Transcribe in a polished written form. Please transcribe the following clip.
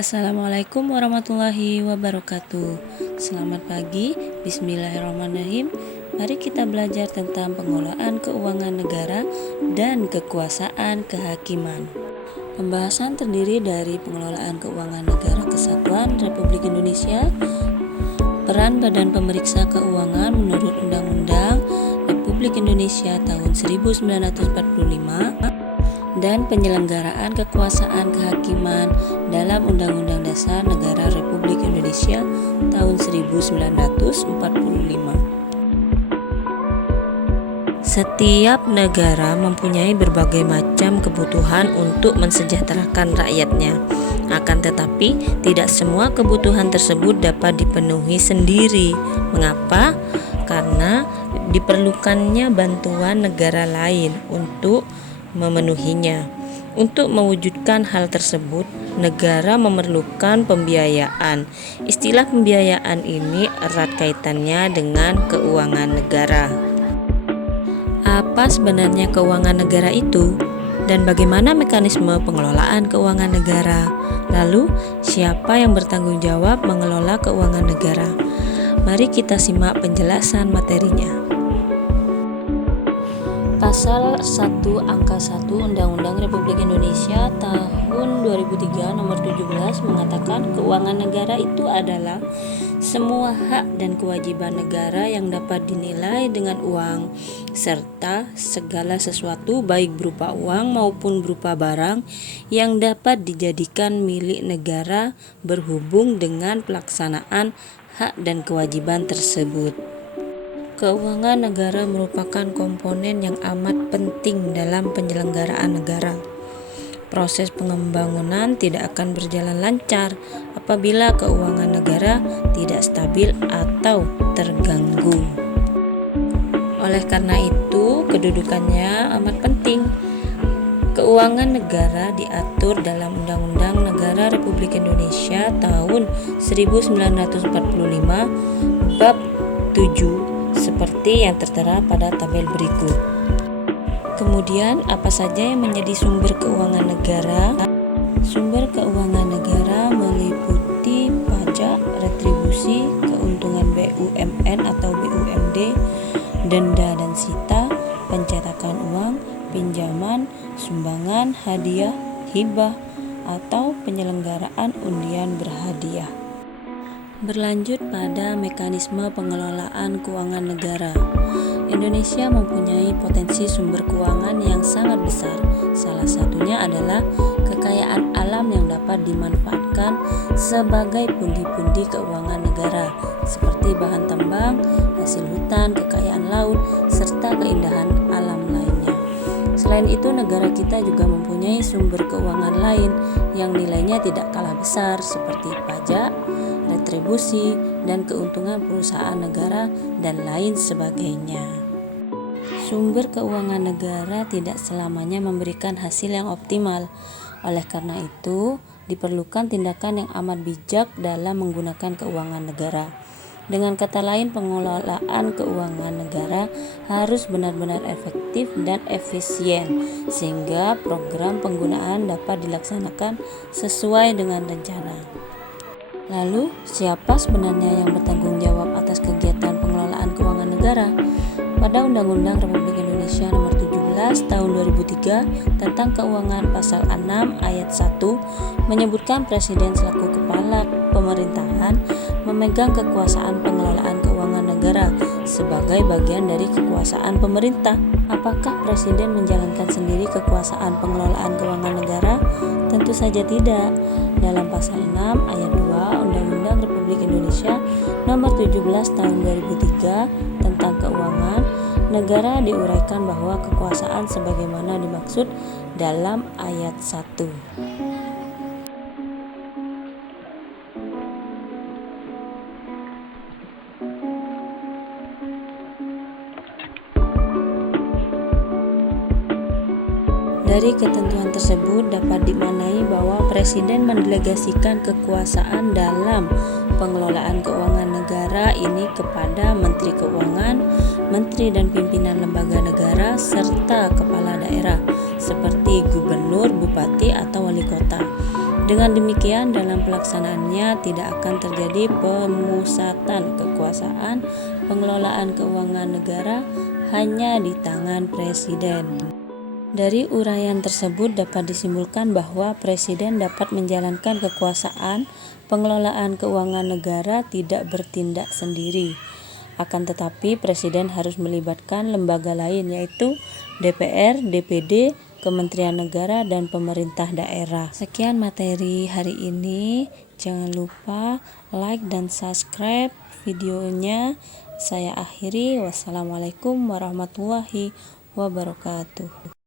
Assalamualaikum warahmatullahi wabarakatuh. Selamat pagi, bismillahirrahmanirrahim. Mari kita belajar tentang pengelolaan keuangan negara dan kekuasaan kehakiman. Pembahasan terdiri dari pengelolaan keuangan negara kesatuan Republik Indonesia, peran Badan Pemeriksa Keuangan menurut Undang-Undang Republik Indonesia tahun 1945, dan penyelenggaraan kekuasaan kehakiman dalam Undang-Undang Dasar Negara Republik Indonesia tahun 1945. Setiap negara mempunyai berbagai macam kebutuhan untuk mensejahterakan rakyatnya. Akan tetapi, tidak semua kebutuhan tersebut dapat dipenuhi sendiri. Mengapa? Karena diperlukannya bantuan negara lain untuk memenuhinya. Untuk mewujudkan hal tersebut, negara memerlukan pembiayaan. Istilah pembiayaan ini erat kaitannya dengan keuangan negara. Apa sebenarnya keuangan negara itu? Dan bagaimana mekanisme pengelolaan keuangan negara? Lalu, siapa yang bertanggung jawab mengelola keuangan negara? Mari kita simak penjelasan materinya. Pasal 1 Angka 1 Undang-Undang Republik Indonesia tahun 2003 nomor 17 mengatakan keuangan negara itu adalah semua hak dan kewajiban negara yang dapat dinilai dengan uang, serta segala sesuatu baik berupa uang maupun berupa barang yang dapat dijadikan milik negara berhubung dengan pelaksanaan hak dan kewajiban tersebut. Keuangan negara merupakan komponen yang amat penting dalam penyelenggaraan negara. Proses pembangunan tidak akan berjalan lancar apabila keuangan negara tidak stabil atau terganggu. Oleh karena itu, kedudukannya amat penting. Keuangan negara diatur dalam Undang-Undang Negara Republik Indonesia tahun 1945 bab 7 seperti yang tertera pada tabel berikut. Kemudian, apa saja yang menjadi sumber keuangan negara? Sumber keuangan negara meliputi pajak, retribusi, keuntungan BUMN atau BUMD, denda dan sita, pencetakan uang, pinjaman, sumbangan, hadiah, hibah, atau penyelenggaraan undian berhadiah. Berlanjut pada mekanisme pengelolaan keuangan negara. Indonesia mempunyai potensi sumber keuangan yang sangat besar. Salah satunya adalah kekayaan alam yang dapat dimanfaatkan sebagai pundi-pundi keuangan negara, seperti bahan tambang, hasil hutan, kekayaan laut, serta keindahan alam lainnya. Selain itu, negara kita juga mempunyai sumber keuangan lain yang nilainya tidak kalah besar, seperti pajak, retribusi, dan keuntungan perusahaan negara, dan lain sebagainya. Sumber keuangan negara tidak selamanya memberikan hasil yang optimal. Oleh karena itu, diperlukan tindakan yang amat bijak dalam menggunakan keuangan negara. Dengan kata lain, pengelolaan keuangan negara harus benar-benar efektif dan efisien, sehingga program penggunaan dapat dilaksanakan sesuai dengan rencana. Lalu, siapa sebenarnya yang bertanggung jawab atas kegiatan pengelolaan keuangan negara? Pada Undang-Undang Republik Indonesia Nomor 17 Tahun 2003 tentang Keuangan Pasal 6 Ayat 1 menyebutkan Presiden selaku kepala pemerintahan memegang kekuasaan pengelolaan keuangan negara sebagai bagian dari kekuasaan pemerintah. Apakah Presiden menjalankan sendiri kekuasaan pengelolaan keuangan negara? Tentu saja tidak. Dalam Pasal 6 Ayat 2 Undang-Undang Republik Indonesia Nomor 17 Tahun 2003 tentang Keuangan Negara diuraikan bahwa kekuasaan sebagaimana dimaksud dalam ayat 1. Dari ketentuan tersebut dapat dimaknai bahwa Presiden mendelegasikan kekuasaan dalam pengelolaan keuangan negara ini kepada Menteri Keuangan, Menteri dan pimpinan lembaga negara, serta kepala daerah seperti gubernur, bupati, atau wali kota. Dengan demikian, dalam pelaksanaannya tidak akan terjadi pemusatan kekuasaan pengelolaan keuangan negara hanya di tangan Presiden. Dari uraian tersebut dapat disimpulkan bahwa Presiden dapat menjalankan kekuasaan pengelolaan keuangan negara tidak bertindak sendiri. Akan tetapi Presiden harus melibatkan lembaga lain yaitu DPR, DPD, Kementerian Negara, dan pemerintah daerah. Sekian materi hari ini. Jangan lupa like dan subscribe videonya. Saya akhiri. Wassalamualaikum warahmatullahi wabarakatuh.